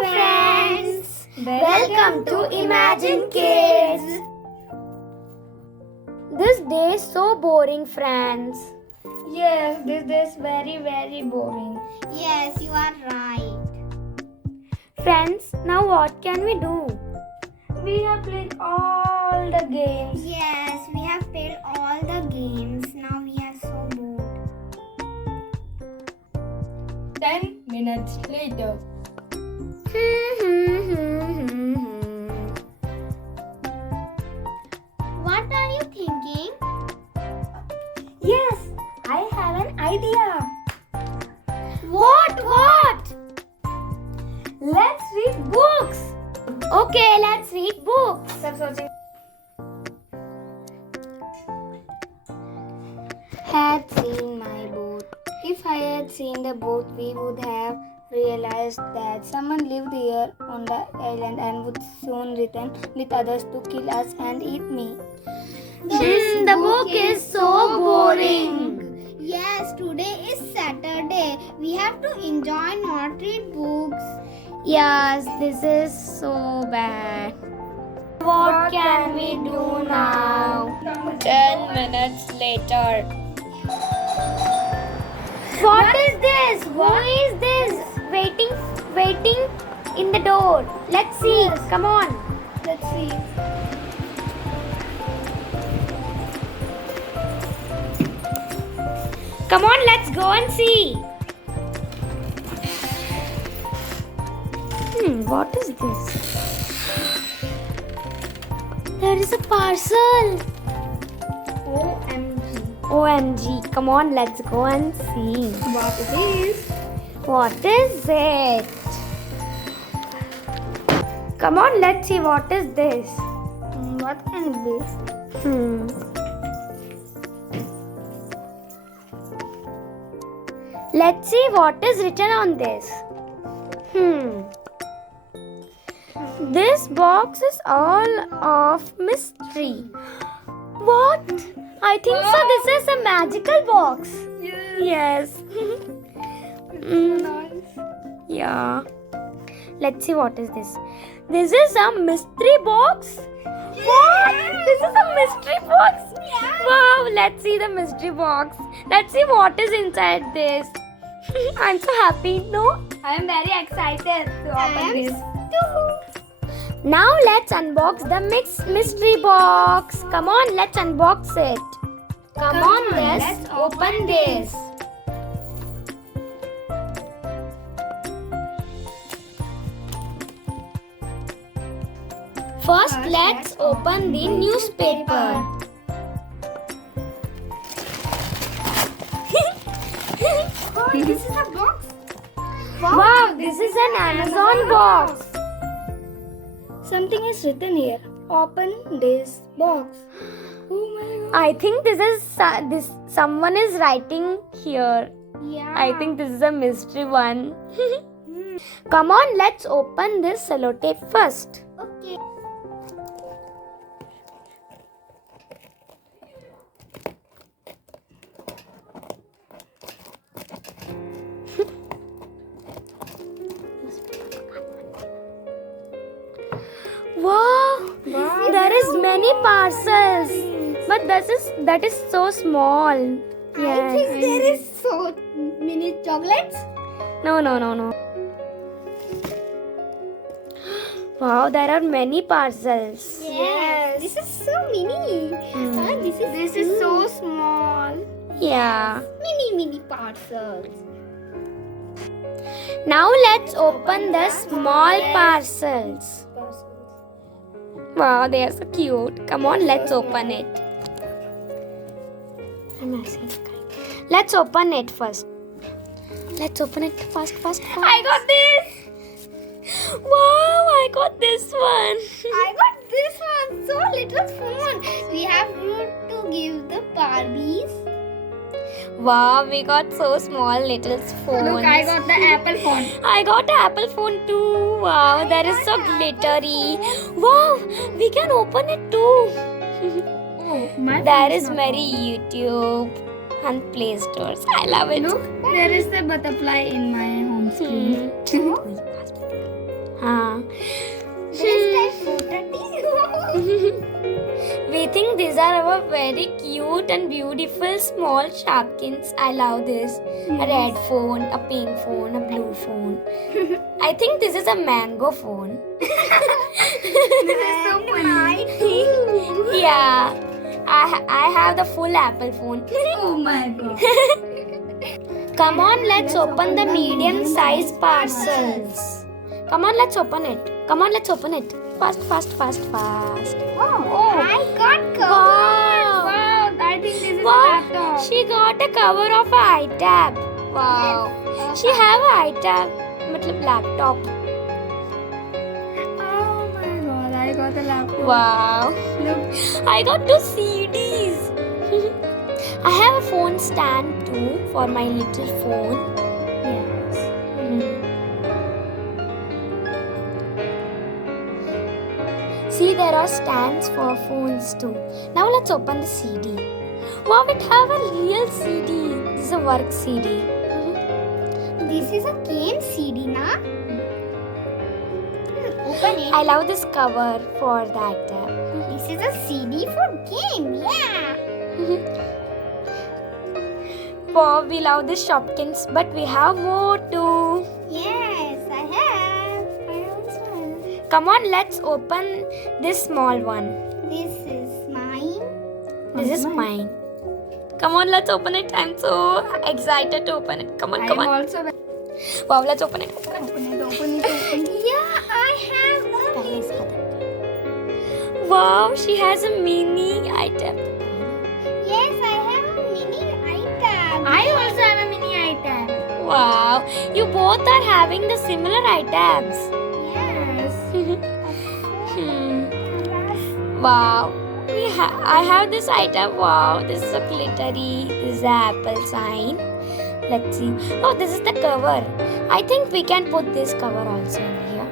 friends! Welcome to Imagine Kids! This day is so boring, friends. Yes, this is very boring. Yes, you are right. Friends, now what can we do? We have played all the games. Yes, we have played all the games. Now we are so bored. 10 minutes later. What are you thinking? Yes, I have an idea. What? Let's read books. Okay, let's read books. Stop searching. Had seen my boat. If I had seen the boat, we would have realized that someone lived here on the island and would soon return with others to kill us and eat me. The book is so boring. Yes, today is Saturday. We have to enjoy, not read books. Yes, this is so bad. What can we do now? 10 minutes later. What is this? Who is this? Waiting in the door. Let's see. Yes. Come on. Let's see. Come on, let's go and see. What is this? There is a parcel. OMG. Come on, let's go and see. What it is? What is it? Come on, let's see what is this. What can it be? Let's see what is written on this. This box is all of mystery. What? I think so. This is a magical box. Yes. Yeah. Let's see what is this. This is a mystery box. What? This is a mystery box. Wow. Let's see the mystery box. Let's see what is inside this. I'm so happy. No? I am very excited to open this. Now let's unbox the mystery box. Come on, let's unbox it. Come on, let's open this. First, let's open the newspaper. This is a box. Wow, this is an Amazon box. Something is written here. Open this box. Oh my god. I think this is someone is writing here. Yeah. I think this is a mystery one. Come on, let's open this sellotape first. Okay. Wow, there is many parcels, but that is so small. I think there is so many chocolates. No. Wow, there are many parcels. Yes. This is so mini. This is so small. Yeah. Mini parcels. Now let's open the small parcels. Wow, they are so cute. Come on, let's open it. Let's open it first. Let's open it fast. I got this. Wow, I got this one. I got this one. So little phone. We have to give the Barbies. Wow, we got so small little phones. Look, I got the Apple phone. I got an Apple phone too. Wow, that is so glittery. Wow, we can open it too. Oh, my There is very YouTube and Play Stores. I love it. Look, there is a butterfly in my home screen. हाँ. We think these are our very cute and beautiful small Shopkins. I love this. A red phone, a pink phone, a blue phone. I think this is a mango phone. This is so funny. Yeah. I have the full Apple phone. Oh my god. Come on, let's open the medium-sized parcels. Come on, let's open it. Come on, let's open it. Fast, fast, fast, fast. Oh, I got covered. Wow. Wow, I think this is Wow. laptop. She got a cover of a iTab. Wow. She have a iTab, matlab laptop. Oh my god, I got a laptop. Wow. Look. I got 2 CDs. I have a phone stand too for my little phone. Yes. See, there are stands for phones too. Now let's open the CD. Wow, it have a real CD. This is a work CD. This is a game CD, na? Open it. I love this cover for that tab. This is a CD for game. Yeah. Wow, we love this Shopkins, but we have more too. Yes, I have. I also. Come on, let's open this small one. This is mine. This is mine. Come on, let's open it. I'm so excited to open it. Come on, I come am on. also Wow, let's open it. open it. Yeah, I have a Wow, she has a mini item. Yes, I have a mini item. I also have a mini item. Wow, you both are having the similar items. Yes. Wow. I have this item. Wow, this is a glittery. This is the Apple sign. Let's see. Oh, this is the cover. I think we can put this cover also in here.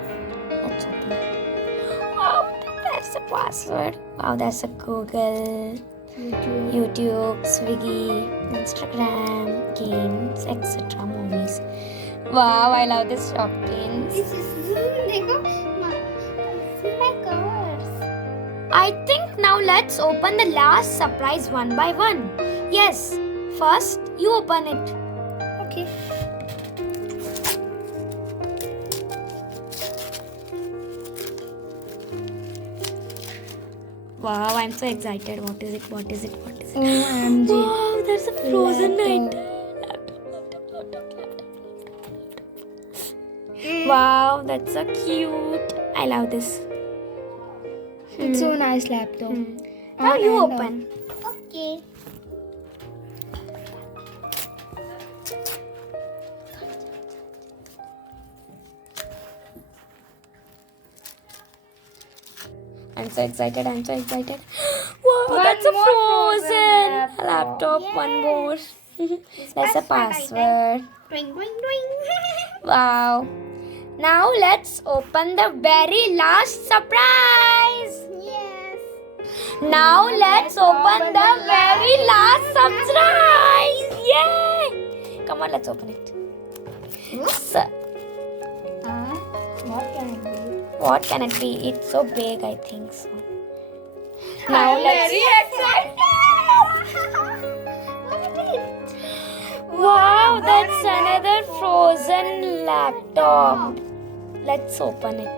Let's open it. Wow, that's the password. Wow, that's a Google, YouTube, Swiggy, Instagram, games, etc. Movies. Wow, I love this Shopkins. This is देखो my covers. I think now let's open the last surprise one by one. Yes, first you open it. Okay. Wow, I'm so excited. What is it? What is it? What is it? OMG. Wow, there's a frozen Laptop. item. Wow, that's so cute. I love this. It's so nice laptop. Now you And, open. Okay. I'm so excited. I'm so excited. Wow, One that's a more frozen frozen laptop. Yes. One more. That's a Password password. Ring, ring, ring. Wow. Now let's open the very last surprise. Yes. Now let's open the very last surprise. Yay! Come on, let's open it. So, what can it be? what can it be? It's so big, I think so. Now I'm let's. very excited. Look at it. Wow, that's another frozen laptop. Let's open it.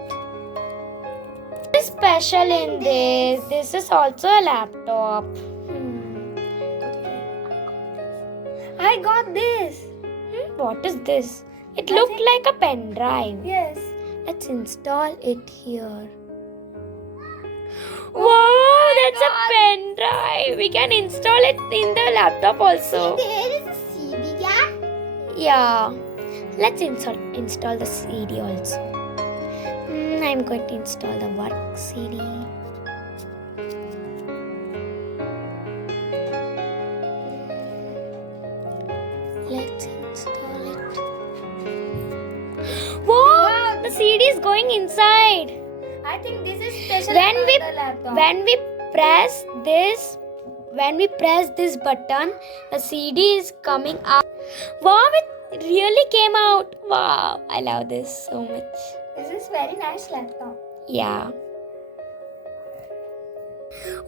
What is special in this? This is also a laptop. I got this. What is this? It looked like a pen drive. Yes. Let's install it here. Wow, that's a pen drive. We can install it in the laptop also. There is a CD, yeah? Yeah. Let's install the CD also. I'm going to install the work CD. Let's install it. Wow, the CD is going inside. I think this is special When for we the laptop. when we press this when we press this button, the CD is coming out. Wow, it really came out. Wow, I love this so much. This is very nice laptop. Yeah.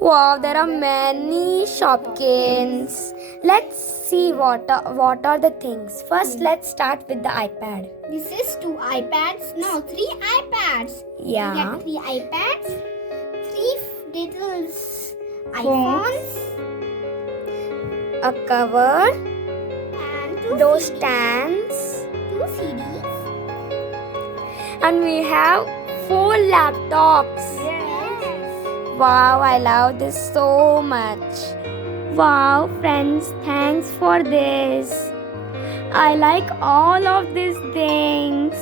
Wow, there are many Shopkins. Let's see what are the things. First, let's start with the iPad. This is 2 iPads. No, 3 iPads. Yeah. We get 3 iPads, 3 little iPhones, A cover, and 2 those CDs. stands, 2 CDs. and we have 4 laptops. Yes. Wow, I love this so much. Wow, friends, thanks for this. I like all of these things.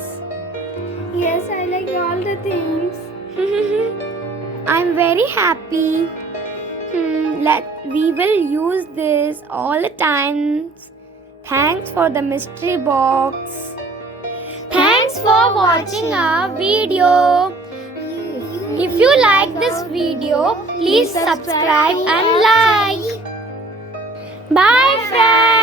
Yes, I like all the things. I'm very happy. We will use this all the times. Thanks for the mystery box. Thanks for watching our video. If you like this video, please subscribe and like. Bye friends.